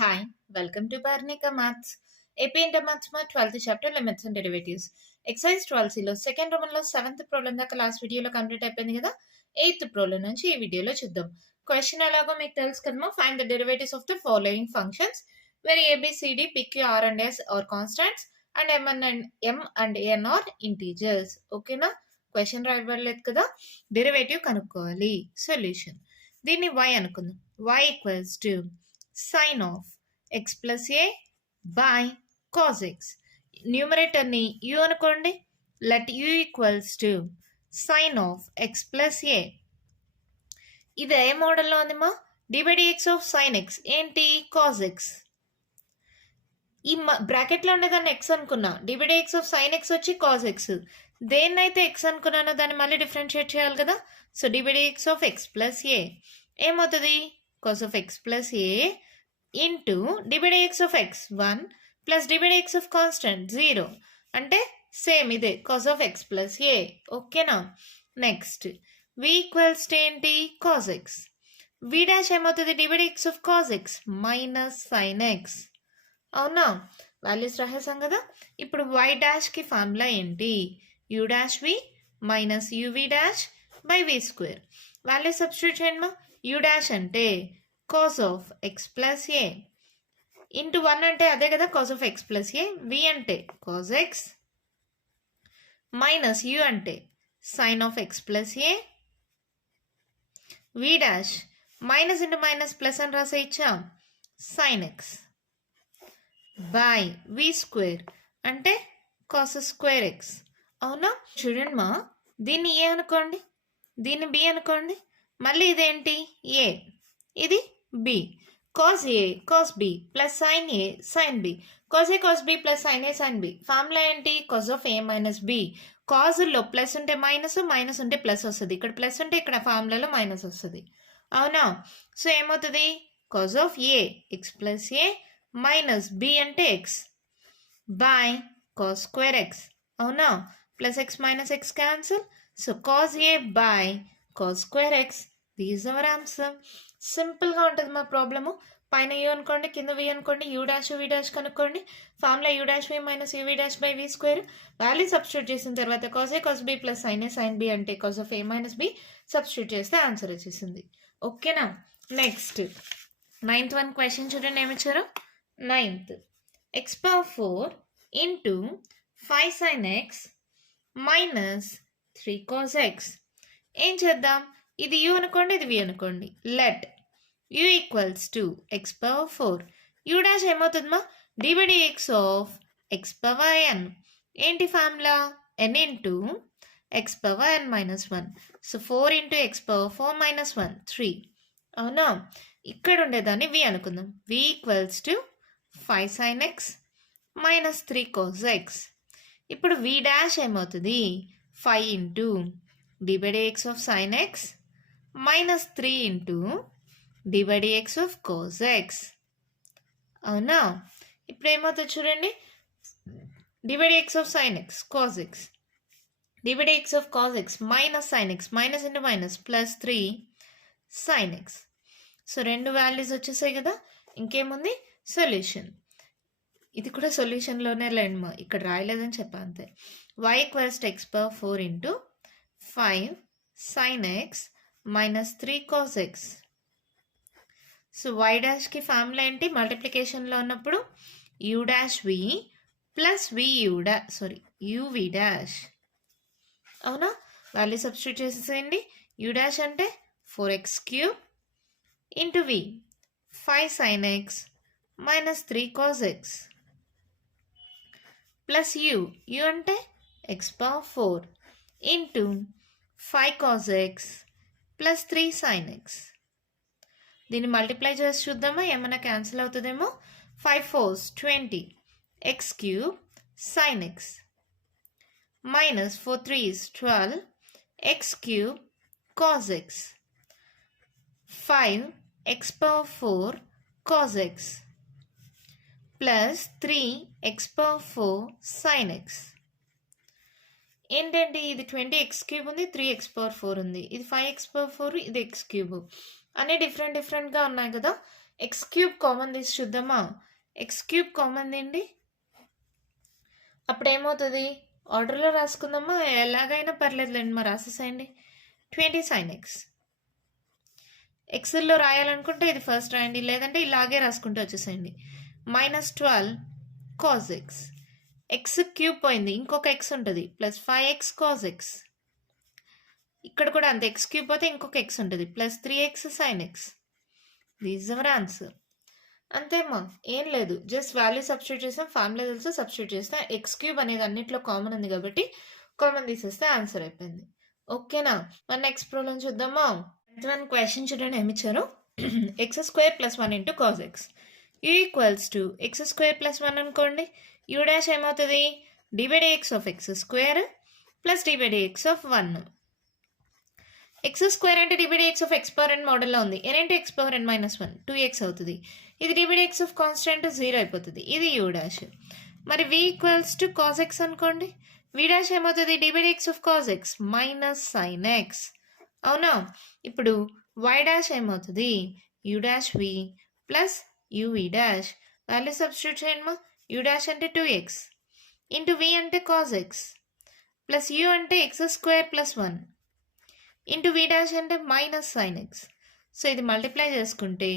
Hi, welcome to Parnika Maths. AP Inter Maths మా 12th chapter limits and derivatives exercise 12లో second రోమన్లో 7th problem దాకా last వీడియోలో complete అయిపోయింది కదా. 8th ప్రాబ్లం నుంచి ఈ వీడియోలో చూద్దాం. క్వశ్చన్ ఎలాగో మీకు తెలుసు కదమ్మా. Find the derivatives of the following functions where a, b, c, d, p, q, r and s are constants and m and n are integers. ఓకేనా, క్వశ్చన్ రాయబడలేదు కదా. డెరివేటివ్ కనుక్కోవాలి. సొల్యూషన్ దీన్ని y అనుకుందాం. y equals to sin of x plus a by cos x. న్యూమరేటర్ని u అనుకోండి. Let u equals to sin of x plus a. ఇది ఏ మోడల్లో ఉందిమా? d/dx of sin x ఏంటి? cos x. ఈ బ్రాకెట్లో ఉండేదాన్ని x అనుకున్నా. d/dx ఆఫ్ sin x వచ్చి cos x. దేన్నైతే x అనుకున్నానో దాన్ని మళ్ళీ డిఫరెన్షియేట్ చేయాలి కదా. So d/dx of x plus a ఏమవుతుంది? cos of x plus a into d/dx of x 1 plus d/dx of constant 0 అంటే సేమ్ ఇదే cos of x plus a. ఓకేనా. నెక్స్ట్ v ఈక్వల్స్ టు ఏంటి? cos x. v డాష్ ఏమవుతుంది? d/dx of cos x minus sin x. అవునా, values రాసేసాం కదా. ఇప్పుడు y డాష్కి formula ఏంటి? u dash v minus uv dash by v square. Value substitute చేయండి మా. u డాష్ అంటే cos of x plus a into 1 అంటే అదే కదా cos of x plus a. v అంటే cos x మైనస్ u అంటే sin of x plus a. v dash minus into minus plus అని రాసే ఇచ్చాం sin x by v square అంటే cos square x. అవునా, చూడండి మా. దీన్ని a అనుకోండి, దీన్ని b అనుకోండి. మళ్ళీ ఇదేంటి? a, ఇది b. cos a cos b plus sin a sin b. cos a cos b plus sin a sin b. Formula ఏంటి? cos of a minus b. కాజుల్లో ప్లస్ ఉంటే మైనస్, మైనస్ ఉంటే ప్లస్ వస్తుంది. ఇక్కడ ప్లస్ ఉంటే ఇక్కడ ఫార్ములాలో minus వస్తుంది. అవునా, సో ఏమవుతుంది? cos of a x plus a minus b అంటే x by cos square x. అవునా, plus x minus x cancel. So cos a by cos square x. These our answer. సింపుల్గా ఉంటుంది మా ప్రాబ్లము. పైన you అనుకోండి, కింద v అనుకోండి. U dash v dash కనుక్కోండి. Formula u dash v minus UV dash by v square. Value substitute చేసిన తర్వాత cos a cos b plus sine a sine b అంటే cos of a minus b substitute చేస్తే answer వచ్చేసింది. ఓకేనా. Next 9th one question చూడండి ఏమిచ్చారు. 9th x power 4 into 5 sine x minus 3 cos x. ఏం చేద్దాం? ఇది యూ అనుకోండి, ఇది వి అనుకోండి. Let u equals to x power 4. U dash ఏమవుతుందమ్మా? d/dx of x power n. ఏంటి ఫార్ములా? n into x power n minus 1. So 4 into x power 4 minus 1 3. అవునా, ఇక్కడ ఉండేదాన్ని వి అనుకుందాం. v equals to 5 sine x minus 3 cos x. ఇప్పుడు v dash ఏమవుతుంది? 5 into d/dx of sine x minus 3 into d/dx of cos x. అవునా, ఇప్పుడు ఏమవుతుంది చూడండి. d/dx of sin x cos x, d/dx of cos x minus sin x minus into minus plus 3 sin x. So రెండు values వచ్చేసాయి కదా. ఇంకేముంది? Solution. ఇది కూడా సొల్యూషన్లోనే లేండి, ఇక్కడ రాయలేదని చెప్పా అంతే. y equals to x power 4 into 5 sin x minus 3 cos x. So y డాష్కి ఫార్ములా ఏంటి? మల్టిప్లికేషన్లో ఉన్నప్పుడు u dash v plus uv dash. అవునా, వాల్యూ సబ్స్టిట్యూట్ చేసేసేయండి. u డాష్ అంటే 4x³ into v 5 sin x minus 3 cos x plus u అంటే x power 4 into 5 cos x plus 3 sin x. దీన్ని multiply చేసి చూద్దామా, ఏమైనా క్యాన్సిల్ అవుతుందేమో. 5 4s 20 x³ sin x minus 4 3s 12 x³ cos x 5 x power 4 cos x plus 3 x power 4 sin x. ఏంటంటే ఇది 20x³ ఉంది, 3x power 4 ఉంది. ఇది 5x పవర్ 4, ఇది x³ అన్నీ డిఫరెంట్గా ఉన్నాయి కదా. ఎక్స్ క్యూబ్ కామన్ తీసి చూద్దామా? ఎక్స్ క్యూబ్ కామన్ తీయండి. అప్పుడు ఏమవుతుంది? ఆర్డర్లో రాసుకుందామా? ఎలాగైనా పర్లేదులేండి, మరి రాసేసేయండి. 20 sin x. ఎక్సెల్లో రాయాలనుకుంటే ఇది ఫస్ట్ రాయండి, లేదంటే ఇలాగే రాసుకుంటూ వచ్చేసేయండి. -12 cos x. ఎక్స్ క్యూబ్ పోయింది, ఇంకొక ఎక్స్ ఉంటుంది, ప్లస్ 5x cos x. ఇక్కడ కూడా అంతే, ఎక్స్ క్యూబ్ పోతే ఇంకొక ఎక్స్ ఉంటుంది, plus 3x sin x. This our answer. అంతేమ్మా, ఏం లేదు, జస్ట్ వాల్యూ సబ్స్టిట్యూట్ చేస్తాం, ఫార్ములా తెలుసు సబ్స్టిట్యూట్ చేస్తాం. ఎక్స్ క్యూబ్ అనేది అన్నిట్లో కామన్ ఉంది కాబట్టి కామన్ తీసేస్తే ఆన్సర్ అయిపోయింది. ఓకేనా? మరి నెక్స్ట్ ప్రాబ్లం చూద్దామా? క్వశ్చన్ చూడండి, ఏమి ఇచ్చారు? x² + 1 × cos x u = x² + 1 అనుకోండి. u డాష్ ఏమవుతుంది? d/dx of x² + d/dx of 1. x² అంటే d/dx of x⁻n మోడల్లో ఉంది. n × x⁻n - 1 2x అవుతుంది. ఇది d/dx of కాన్స్టెంట్ 0 అయిపోతుంది. ఇది u డాష్. మరి v = cos x అనుకోండి. v డాష్ ఏమవుతుంది? d/dx of cos x - sin x. అవునా? ఇప్పుడు y డాష్ ఏమవుతుంది? u dash v plus uv dash. Value substitute చేయండి. u డాష్ అంటే 2x ఇంటూ v అంటే cos x ప్లస్ u అంటే x² + 1 ఇంటూ v డాష్ అంటే -sin x. So ఇది multiply చేసుకుంటే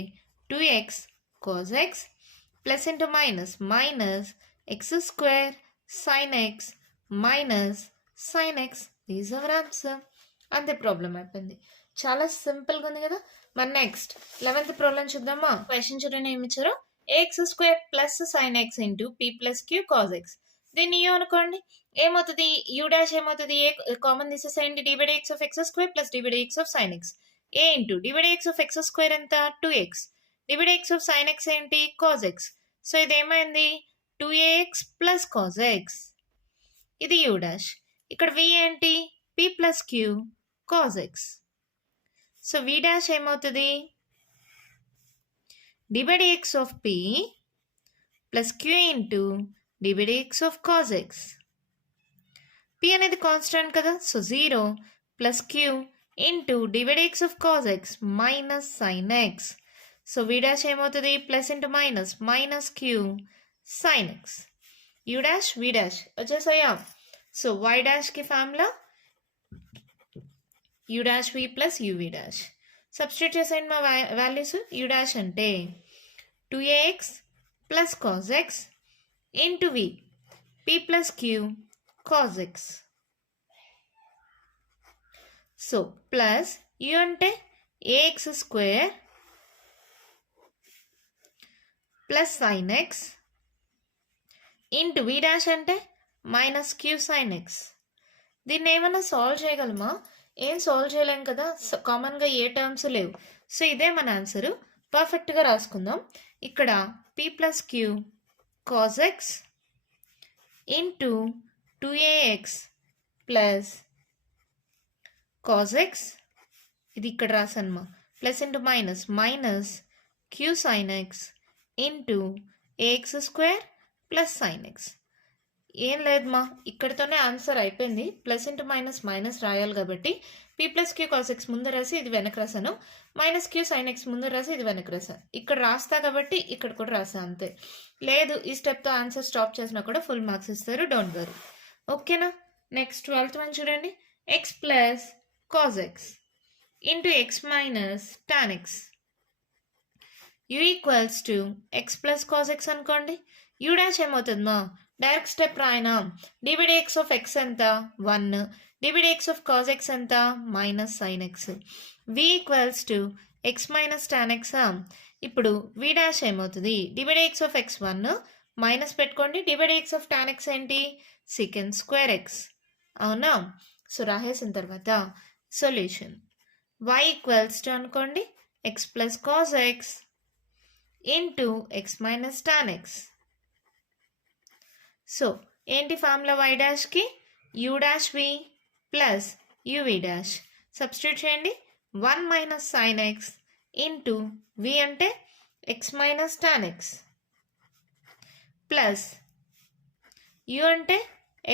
2x cos x plus into minus x² sin x sin x. These hour answer. అంతే, problem అయిపోయింది. చాలా సింపుల్గా ఉంది కదా. మరి నెక్స్ట్ 11th ప్రాబ్లం చూద్దామా? క్వశ్చన్ చూడండి, ఏమి ఇచ్చారో? ax² + sin x × p + q cos x. దీన్ని u అనుకోండి. ఏమవుతుంది? u డాష్ ఏమవుతుంది? ఏ కామన్ తీసేసేయండి. d/dx of x² + d/dx of sin x. a into d/dx of x² ఎంత? 2x. d/dx of sin x ఏంటి? cos x. సో ఇది ఏమైంది? 2ax + cos x. ఇది u డాష్. ఇక్కడ v ఏంటి? p + q cos x. So v dash ఏమవుతుంది? d/dx of p + q ఇంటూ d/dx of cos x. p అనేది కాన్స్టెంట్ కదా, సో 0 + q ఇంటూ d/dx of cos x sin x. So v dash ఏమవుతుంది? Plus into minus q sin x. u dash v dash వచ్చేసాయా? So y డాష్కి formula u dash v plus uv dash. Substitute చేసేయండి మా values. u dash అంటే 2ax + cos x into v p + q cos x. So plus u అంటే ax² + sin x into v dash అంటే -q sin x. దీన్ని ఏమన్నా solve చేయగలమా? ఏం solve చేయలేం కదా, కామన్గా ఏ టర్మ్స్ లేవు. సో ఇదే మన ఆన్సరు. పర్ఫెక్ట్గా రాసుకుందాం. ఇక్కడ p + q cos x into 2ax + cos x. ఇది ఇక్కడ రాసానమ్మా. Plus into minus q sin x into ax² + sin x. ఏం లేదమ్మా, ఇక్కడితోనే ఆన్సర్ అయిపోయింది. ప్లస్ ఇంటూ మైనస్ రాయాలి కాబట్టి p + q cos x ముందు రాసి ఇది వెనక్కి రాసాను, -q sin x ముందు రాసి ఇది వెనక్కి రాసాను. ఇక్కడ రాస్తా కాబట్టి ఇక్కడ కూడా రాసా, అంతే. లేదు ఈ స్టెప్తో ఆన్సర్ స్టాప్ చేసినా కూడా ఫుల్ మార్క్స్ ఇస్తారు, డోంట్ వరీ. ఓకేనా? నెక్స్ట్ 12th వన్ చూడండి. x + cos x ఇంటూ x - tan x. u = x + cos x అనుకోండి. u డాష్ ఏమవుతుందమ్మా? డైరెక్ట్ స్టెప్ రాయనా? d/dx of x ఎంత? 1. d/dx of cos x ఎంత? -sin x. v = x - tan x. ఇప్పుడు v dash ఏమవుతుంది? d/dx of x 1 minus పెట్టుకోండి. d/dx of tan x ఏంటి? sec² x. అవునా? సో రాసేసిన తర్వాత సొల్యూషన్ y = అనుకోండి x + cos x ఇంటూ x - tan x. సో ఏంటి ఫార్ములా y డాష్కి? u dash v plus uv dash. Substitute చేయండి. 1 - sin x ఇంటూ v అంటే x - tan x plus u అంటే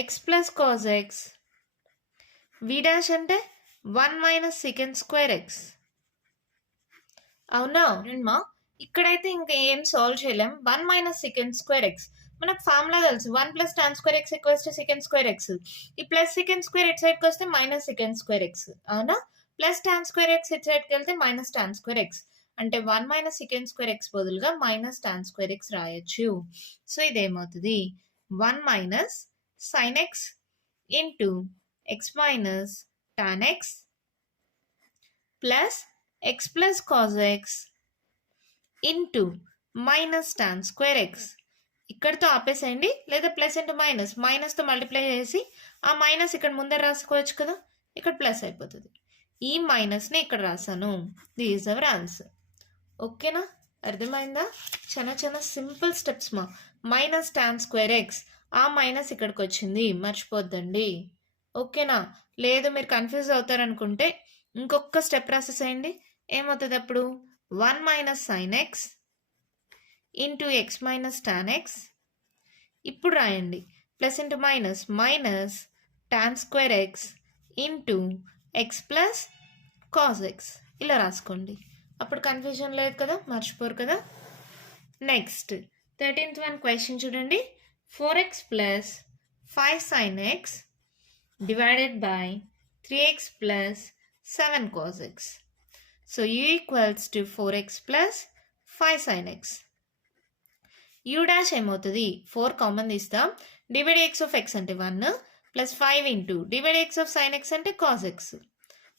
x + cos x, v dash అంటే 1 - sec² x. అవునా? మా ఇక్కడైతే ఇంకా ఏం సాల్వ్ చేయలేం. 1 మైనస్ సెకండ్ స్క్వేర్ ఎక్స్ మనకు ఫార్ములా తెలుసు. 1 plus tan square x equals to second square x. ఈ ప్లస్ సెకండ్ స్క్వేర్ ఇటు సైడ్కి వస్తే మైనస్ సెకండ్ స్క్వేర్ ఎక్స్, అవునా? ప్లస్ టాన్ స్క్వేర్ ఎక్స్ ఇటు సైడ్కి వెళ్తే మైనస్ టాన్ స్క్వేర్ ఎక్స్. అంటే 1 మైనస్ సెకండ్ స్క్వేర్ ఎక్స్ బదులుగా మైనస్ టాన్ స్క్వేర్ ఎక్స్ రాయొచ్చు. సో ఇదేమవుతుంది? 1 minus sine x into x minus tan x plus x plus cause x into minus tan square X. ఇక్కడితో ఆపేసేయండి, లేదా plus into minus, మైనస్తో multiply చేసి ఆ minus ఇక్కడ ముందర రాసుకోవచ్చు కదా, ఇక్కడ ప్లస్ అయిపోతుంది. ఈ మైనస్ని ఇక్కడ రాసాను. This is our answer. ఓకేనా? అర్థమైందా? చాలా చాలా సింపుల్ స్టెప్స్ మా. మైనస్ టాన్ స్క్వేర్ ఎక్స్, ఆ మైనస్ ఇక్కడికి వచ్చింది, మర్చిపోద్దండి. ఓకేనా? లేదు మీరు కన్ఫ్యూజ్ అవుతారనుకుంటే ఇంకొక స్టెప్ రాసేసేయండి. ఏమవుతుంది అప్పుడు? 1 minus sine x into x minus tan X. ఇప్పుడు రాయండి plus into minus, minus tan square X into x plus cause X. ఇలా రాసుకోండి. అప్పుడు కన్ఫ్యూజన్ లేదు కదా, మర్చిపోరు కదా. నెక్స్ట్ 13th వన్ క్వశ్చన్ చూడండి. 4x plus 5 sine X divided by 3x plus 7 cos X. So u equals to 4x plus 5 sine X. U dash ఏమవుతుంది? 4 common తీస్తాం. డివైడ్ ఎక్స్ ఆఫ్ ఎక్స్ అంటే 1 plus 5 into divide X of sine X అంటే cause X,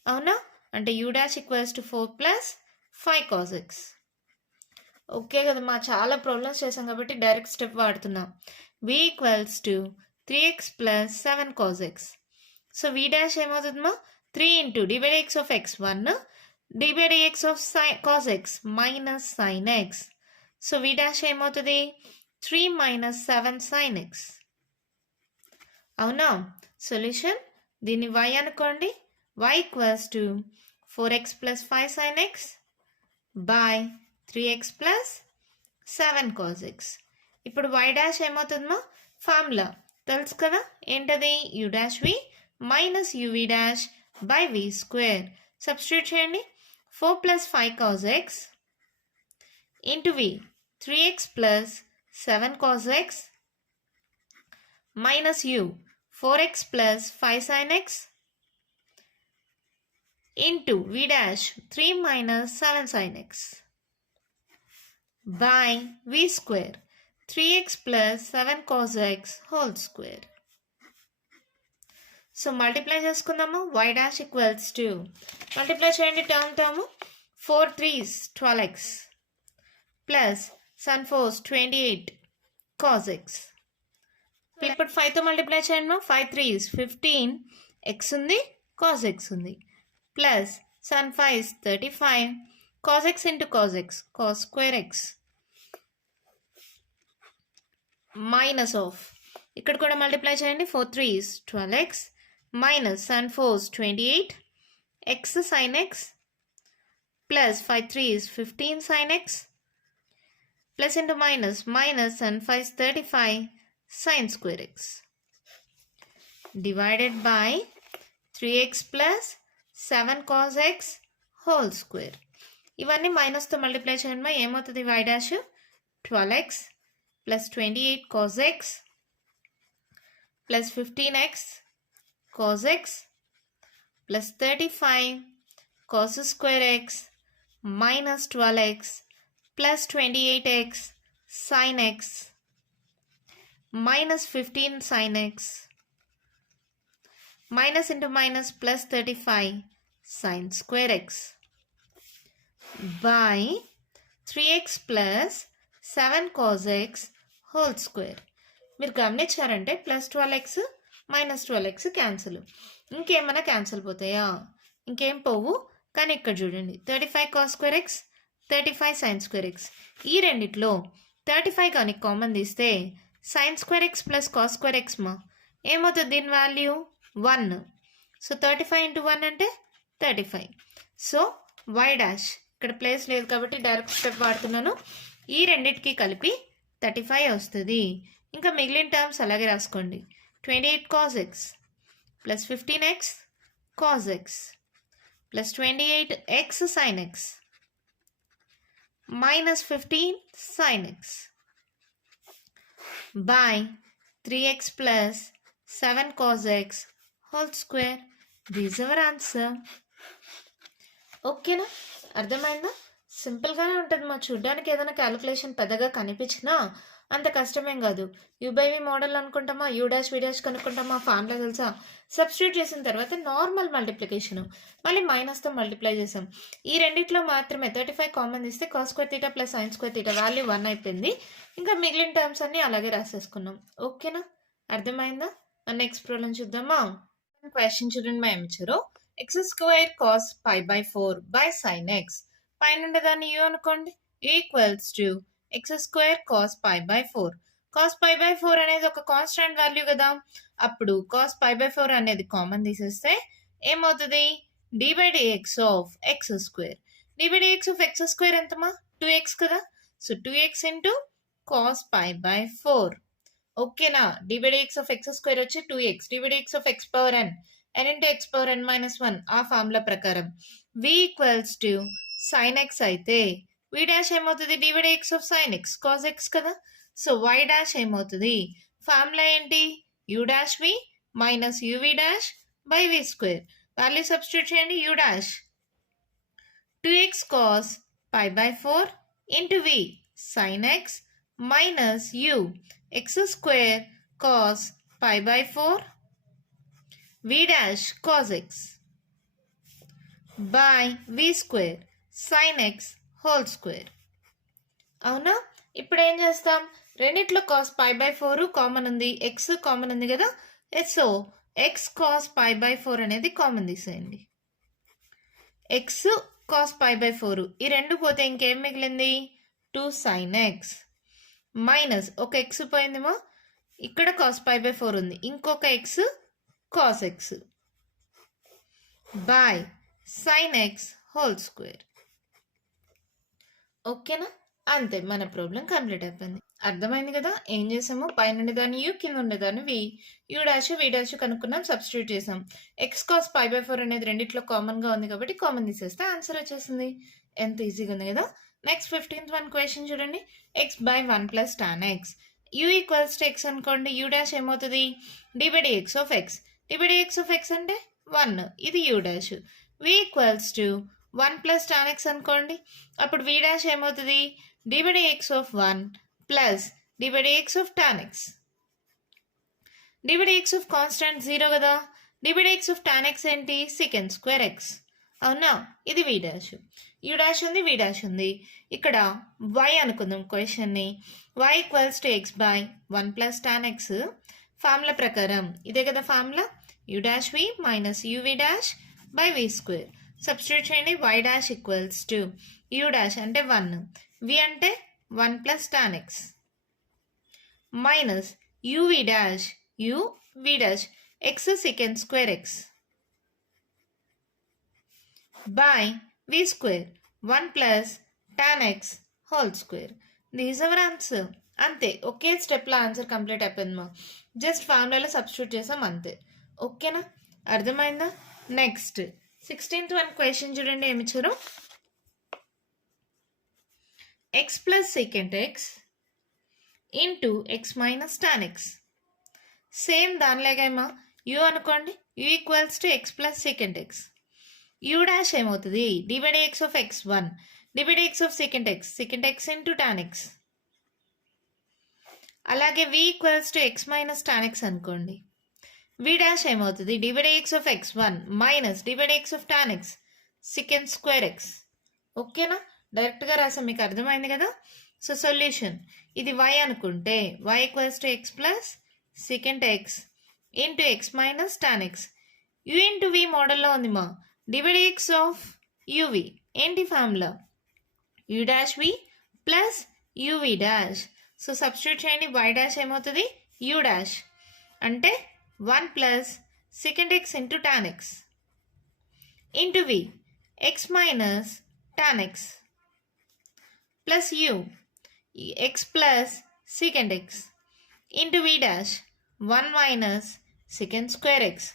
అవునా? అంటే you dash equals to 4 plus 5 cause X. Okay కదా, మా చాలా problems చేసాం కాబట్టి డైరెక్ట్ స్టెప్ వాడుతున్నాం. v equals to 3x plus 7 cos X. So v dash ఏమవుతుంది మా? 3 into divide X of x 1 divide X of cause X minus sine X. So v dash ఏమవుతుంది? 3 minus 7 sign X, అవునా? Solution దీన్ని y అనుకోండి. y equals to 4x plus 5 sine X by 3x plus 7 cos x. ఇప్పుడు y dash ఏమవుతుందమ్మా? Formula తెలుసు కదా, ఏంటది? u dash v minus uv dash by v square. Substitute చేయండి. 4 plus 5 cause x into v 3x plus 7 cos X minus u 4x plus 5 sine x into v dash 3 minus 7 sign X by v square 3x plus 7 cos x whole square. So multiply చేసుకుందాము. y dash equals to, multiply చేయండి term term, 4 3s 12x plus సన్ 4s 28 cos x. ఇప్పుడు 5తో multiply చేయండి. 5 3s 15, x ఉంది cos x ఉంది, plus సన్ 5s 35 cos x into cos x cos square x minus of, ఇక్కడ కూడా మల్టిప్లై చేయండి. 4 3s 12x మైనస్ సన్ 4s 28 x sine x plus 5 3s 15 sine x plus into minus, minus sun 5s 35 sine square x divided by 3x plus 7 cos x whole square. ఇవన్నీ మైనస్తో multiply చేయండి. ఏమవుతుంది? y dash 12x plus 28 cos x plus 15x cos x plus 35 cos square x minus 12x plus 28x sine x minus 15 sine x minus into minus plus 35 sine square x by 3x plus 7 cos x whole square. మీరు గమనించారంటే plus 12x minus 12x cancel. ఇంకేమైనా cancel పోతాయా? ఇంకేం పోవు. కానీ ఇక్కడ చూడండి 35 cos square x 35 sine square x. ఈ రెండిట్లో 35 కానీ కామన్ తీస్తే sine square x plus cos square x మా ఏమవుతుంది? దీని వాల్యూ 1. సో 35 ఇంటూ 1 అంటే 35. సో y డాష్ ఇక్కడ ప్లేస్ లేదు కాబట్టి డైరెక్ట్ స్టెప్ వాడుతున్నాను. ఈ రెండింటికి కలిపి 35 వస్తుంది. ఇంకా మిగిలిన టర్మ్స్ అలాగే రాసుకోండి. 28 cos x plus 15x cos x plus 28x sine X minus 15 sin x by 3x plus 7 cos x whole square. This is our answer. ఓకేనా, అర్థమైందా? సింపుల్గానే ఉంటుంది. మా చూడ్డానికి ఏదైనా క్యాలిక్యులేషన్ పెద్దగా కనిపించినా అంత కష్టమేం కాదు. యూ బై వి మోడల్ అనుకుంటామా, యూ డాష్ వి డాష్ కనుక్కుంటామా, ఫార్ములా తెలుసా, సబ్స్టిట్యూట్ చేసిన తర్వాత నార్మల్ మల్టిప్లికేషన్ మళ్ళీ మైనస్తో మల్టిప్లై చేసాం. ఈ రెండిట్లో మాత్రమే 35 కామన్ తీస్తే cos square theta plus sine square theta value 1 అయిపోయింది. ఇంకా మిగిలిన టర్మ్స్ అన్నీ అలాగే రాసేసుకున్నాం. ఓకేనా, అర్థమైందా? నెక్స్ట్ ప్రాబ్లం చూద్దామా. క్వశ్చన్ చూడండి, మా ఏమిచ్చారు, x square cos pi by 4 by sine x. పైన దాన్ని యూ అనుకోండి, equals to x square cos pi by 4. Cos pi by 4 అనేది ఒక కాన్స్టాంట్ వాల్యూ కదా, అప్పుడు కాస్ పై బై 4 అనేది కామన్ తీసేస్తే ఏమవుతుంది, d by dx of x square. D by dx of x square ఎంతమా, 2x కదా, so 2x into cos pi by 4. ఓకేనా, d by dx of x square వచ్చి 2x, d by dx of x power n, n into x power n minus 1 ఆ formula ప్రకారం v equals to sine x అయితే v dash ఏమవుతుంది, d by dx of sine x cos x కదా, so y dash ఏమవుతుంది, formula ఏంటి, u dash v minus uv dash by v square. Value substitute చేయండి, u dash 2x cos pi by 4 into v sine x minus u x square cos pi by 4 v dash cos x by v square sin x whole square. అవునా, ఇప్పుడు ఏం చేస్తాం, రెండిట్లో cos pi by 4 common ఉంది, x common ఉంది కదా, so x cos pi by 4 అనేది common తీసేయండి. ఎక్స్ కాస్ పై బై 4 ఈ రెండు పోతే ఇంకేం మిగిలింది, 2 sin x మైనస్ ఒక ఎక్స్ పోయిందేమో, ఇక్కడ కాస్ పై బై 4 ఉంది, ఇంకొక X cos x by sin x whole square. ఓకేనా, అంతే, మన ప్రాబ్లం కంప్లీట్ అయిపోయింది. అర్థమైంది కదా, ఏం చేసాము, పైన ఉండేదాన్ని యూ, కింద ఉండేదాన్ని v, u dash v dash కనుక్కున్నాం, సబ్స్టిట్యూట్ చేసాం. ఎక్స్ కాస్ పై బై 4 అనేది రెండిట్లో కామన్గా ఉంది కాబట్టి కామన్ తీసేస్తే ఆన్సర్ వచ్చేసింది. ఎంత ఈజీగా ఉంది కదా. నెక్స్ట్ 15th వన్ క్వశ్చన్ చూడండి, x by 1 plus tan x. U equals to x అనుకోండి, యూ డాష్ ఏమవుతుంది, d by dx of x. D by dx of x అంటే 1, ఇది u dash. V equals to 1 plus tan x అనుకోండి, అప్పుడు v dash ఏమవుతుంది, d by dx of 1 plus d by dx of tan x. D by dx of constant 0 కదా, D by dx of tan x ఏంటి, second square x. అవునా, ఇది v dash, you dash ఉంది, v dash ఉంది. ఇక్కడ y అనుకుందాం క్వశ్చన్ని, y equals to x by 1 plus tan x. Formula ప్రకారం ఇదే కదా formula, u dash v minus UV dash by v square. Substitute చేయండి, y dash equals to u dash అంటే 1, వి అంటే 1 plus tan x minus UV dash u v dash x second square x by v square 1 plus tan x whole square. This our answer. అంతే, ఒకే స్టెప్లో answer complete అయిపోయింది. మా just ఫార్ములాలో substitute చేసాం అంతే. ఓకేనా, అర్థమైందా. నెక్స్ట్ 16th వన్ క్వశ్చన్ చూడండి, ఏమి ఇచ్చారు, x plus second x into x minus tan x. Same దానిలాగేమో యూ అనుకోండి, u equals to x plus second x. U dash ఏమవుతుంది, d by dx of x 1, d by dx of second x into tan x. అలాగే v equals to x minus tan x అనుకోండి, v dash ఏమవుతుంది, d by dx of x 1 minus d by dx of tan x second square X. ఓకేనా, డైరెక్ట్గా రాసాం, మీకు అర్థమైంది కదా. So solution, ఇది y అనుకుంటే y equals to x plus second x into x minus tan x. U into v మోడల్లో ఉంది మా, d by dx of uv ఏంటి formula, u dash v plus uv dash. So substitute చేయండి, y dash ఏమవుతుంది, u dash అంటే 1 plus second x into tan x into v x minus tan x plus u x plus second x into v dash 1 minus second square x.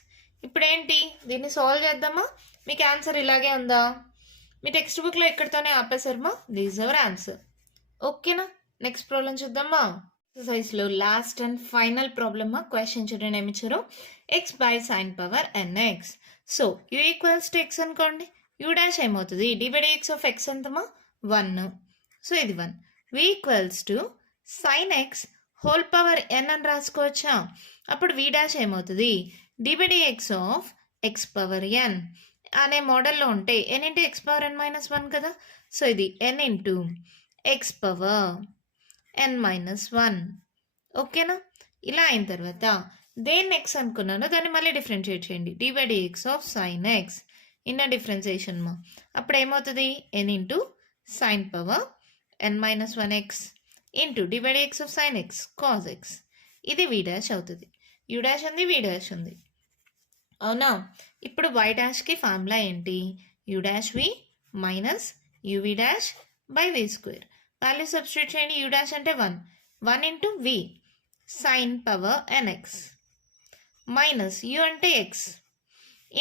ఇప్పుడు ఏంటి, దీన్ని solve చేద్దామా, మీకు answer ఇలాగే ఉందా, మీ టెక్స్ట్ బుక్లో ఇక్కడితోనే ఆపేశారమ్మా. This our answer. ఓకేనా? నెక్స్ట్ ప్రాబ్లం చూద్దామా. ఎక్సర్సైజ్లో last and final problem question చూడండి ఏమి ఇచ్చారు. X by sine power nx. So u equals to x అనుకోండి. యూ డాష్ ఏమవుతుంది? D by x of x ఎంతమా? 1. సో ఇది 1. V equals to sine x whole power n అని రాసుకోవచ్చా? అప్పుడు వి డాష్ ఏమవుతుంది? D by x of x power n అనే మోడల్లో ఉంటే ఎన్ into x power n minus 1 కదా. సో ఇది ఎన్ into x power n minus 1. ఓకేనా? ఇలా అయిన తర్వాత దేన్ని ఎక్స్ అనుకున్నానో దాన్ని మళ్ళీ డిఫరెన్షియేట్ చేయండి. D by x of sine x ఇన్న డిఫరెన్సియేషన్ మా. అప్పుడు ఏమవుతుంది? N into sine power n minus 1 x into d by x of sine x cos x. ఇది వి డాష్ అవుతుంది. యూ డాష్ ఉంది, వి డాష్ ఉంది. అవునా? ఇప్పుడు వై డాష్కి ఫార్ములా ఏంటి? U dash v minus UV dash by v square. Value substitute చేయండి. U dash అంటే 1 into v sine power nx minus you అంటే ఎక్స్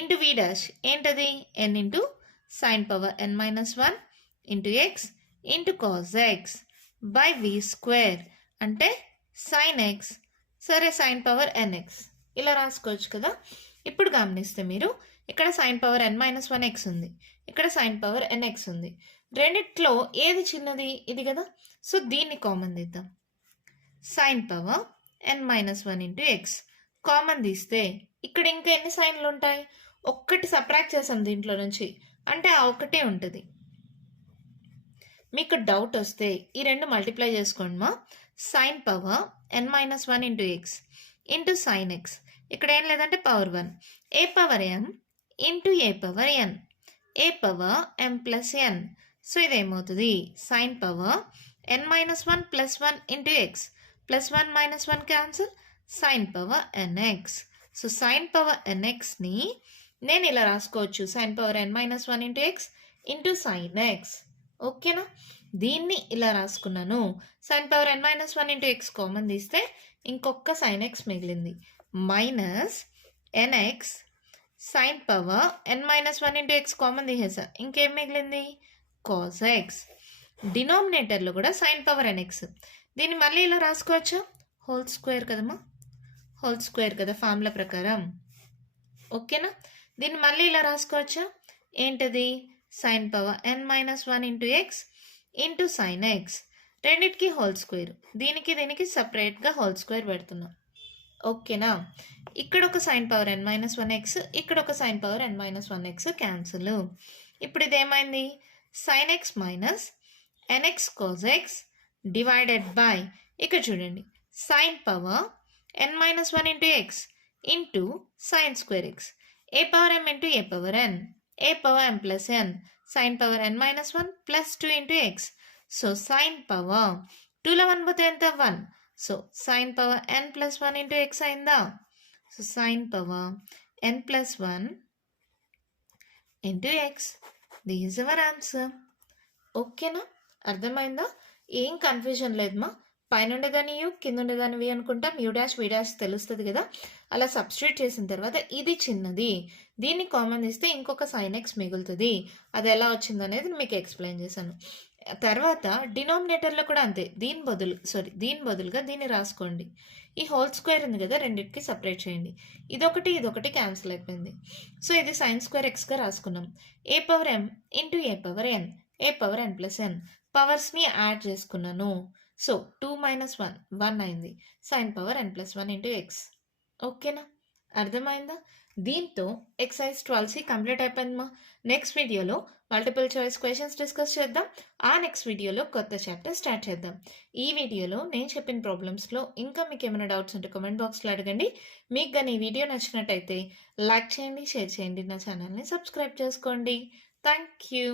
ఇంటూ వి డాష్ ఏంటది? N into sine power n minus 1 into x into cos x by v square అంటే sine x. సరే, sine power nx ఇలా రాసుకోవచ్చు కదా. ఇప్పుడు గమనిస్తే మీరు ఇక్కడ sine power n minus 1 x ఉంది, ఇక్కడ సైన్ పవర్ ఎన్ ఎక్స్ ఉంది. రెండిట్లో ఏది చిన్నది? ఇది కదా. సో దీన్ని కామన్ తీద్దాం. Sign power n minus 1 into X common తీస్తే ఇక్కడ ఇంకా ఎన్ని సైన్లు ఉంటాయి? ఒక్కటి సబ్ట్రాక్ట్ చేసాం దీంట్లో నుంచి, అంటే ఆ ఒక్కటే ఉంటుంది. మీకు డౌట్ వస్తే ఈ రెండు మల్టిప్లై చేసుకోండి మా. Sine power n minus 1 into x into sine x. ఇక్కడ ఏం లేదంటే power 1. A power m into a power n, a power m plus n. So ఇదేమవుతుంది? Sine power n minus 1 plus 1 into x plus 1 minus 1 cancel, sine power nx. So sine power ఎన్ఎక్స్ని నేను ఇలా రాసుకోవచ్చు. Sine power n minus 1 into x into sine x. ఓకేనా? దీన్ని ఇలా రాసుకున్నాను. Sign power n minus 1 into X common తీస్తే ఇంకొక సైన్ ఎక్స్ మిగిలింది. Minus NX sign power n minus 1 into X common తీసేసా, ఇంకేం మిగిలింది? Cos X. డినామినేటర్లో కూడా సైన్ పవర్ ఎన్ఎక్స్. దీన్ని మళ్ళీ ఇలా రాసుకోవచ్చా? హోల్ స్క్వేర్ కదమ్మా, హోల్ స్క్వేర్ కదా ఫార్ములా ప్రకారం. ఓకేనా? దీన్ని మళ్ళీ ఇలా రాసుకోవచ్చా? ఏంటది? Sine power n minus 1 into x into sine x. రెండిటికి హోల్ స్క్వేర్. దీనికి సపరేట్గా హోల్ స్క్వేర్ పెడుతున్నాం. ఓకేనా? ఇక్కడ ఒక sine power n minus 1 x, ఇక్కడ ఒక sine power n minus 1 x cancel. ఇప్పుడు ఇదేమైంది? Sine x minus nx cos x divided by, ఇక్కడ చూడండి, sine power n minus 1 into x into sine square x. A power m into a power n, a power m plus n, sine power n minus 1 plus 2 into x. So sine power 2లో 1 పోతే ఎంత? 1. So sine power n plus 1 into x అయిందా? So sine power n plus 1 into x. This is our answer. ఓకేనా? అర్థమైందా? ఏం confusion లేదమ్మా. పైన ఉండేదాన్ని యూ, కింద ఉండేదాన్ని వి అనుకుంటాం. యూ డాష్ వి డాష్ తెలుస్తుంది కదా. అలా సబ్స్టిట్యూట్ చేసిన తర్వాత ఇది చిన్నది, దీన్ని కామన్ తీస్తే ఇంకొక సైన్ ఎక్స్ మిగులుతుంది. అది ఎలా వచ్చింది అనేది మీకు ఎక్స్ప్లెయిన్ చేశాను. తర్వాత డినామినేటర్లో కూడా అంతే. దీని బదులుగా దీన్ని రాసుకోండి. ఈ హోల్ స్క్వేర్ ఉంది కదా, రెండింటికి సపరేట్ చేయండి. ఇదొకటి క్యాన్సిల్ అయిపోయింది. సో ఇది సైన్ స్క్వేర్ ఎక్స్గా రాసుకున్నాం. ఏ power m into a power n, a power n plus N. పవర్స్ని add చేసుకున్నాను. సో 2 మైనస్ 1 1 అయింది. Sign power n plus 1 into X. ఓకేనా? అర్థమైందా? దీంతో ఎక్సర్సైజ్ 12C కంప్లీట్ అయిపోయిందమ్మా. నెక్స్ట్ వీడియోలో మల్టిపుల్ చాయిస్ క్వశ్చన్స్ డిస్కస్ చేద్దాం. ఆ నెక్స్ట్ వీడియోలో కొత్త చాప్టర్ స్టార్ట్ చేద్దాం. ఈ వీడియోలో నేను చెప్పిన ప్రాబ్లమ్స్లో ఇంకా మీకు ఏమైనా డౌట్స్ ఉంటే కామెంట్ బాక్స్లో అడగండి. మీకు కానీ ఈ వీడియో నచ్చినట్టయితే లైక్ చేయండి, షేర్ చేయండి, నా ఛానల్ని సబ్స్క్రైబ్ చేసుకోండి. Thank you.